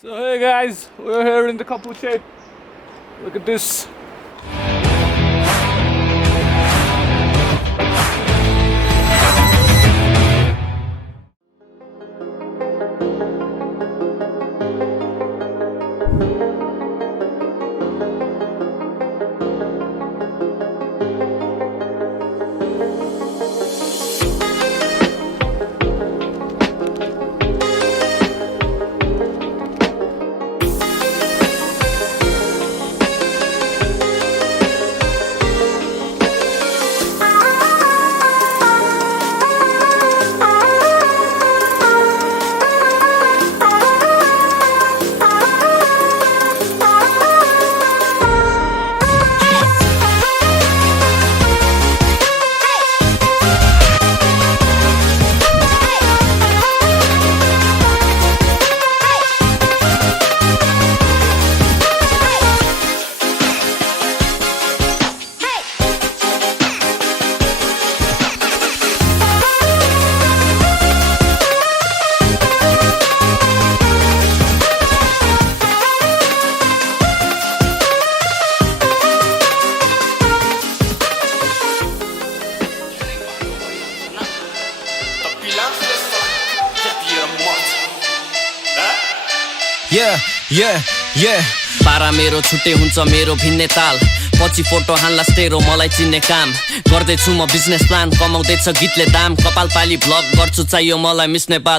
So hey guys, we're here in the Kapuche. Look at this. Yeah पारा मेरो छुट्टै हुन्छ मेरो भिन्ने ताल पछि फोटो हान्ला स्टेरो मलाई चिन्ने काम गर्दैछु म बिजनेस प्लान कमाउँदैछ गीतले दाम कपाल पाली भ्लग गर्छु चाहियो मलाई मिस नेपाल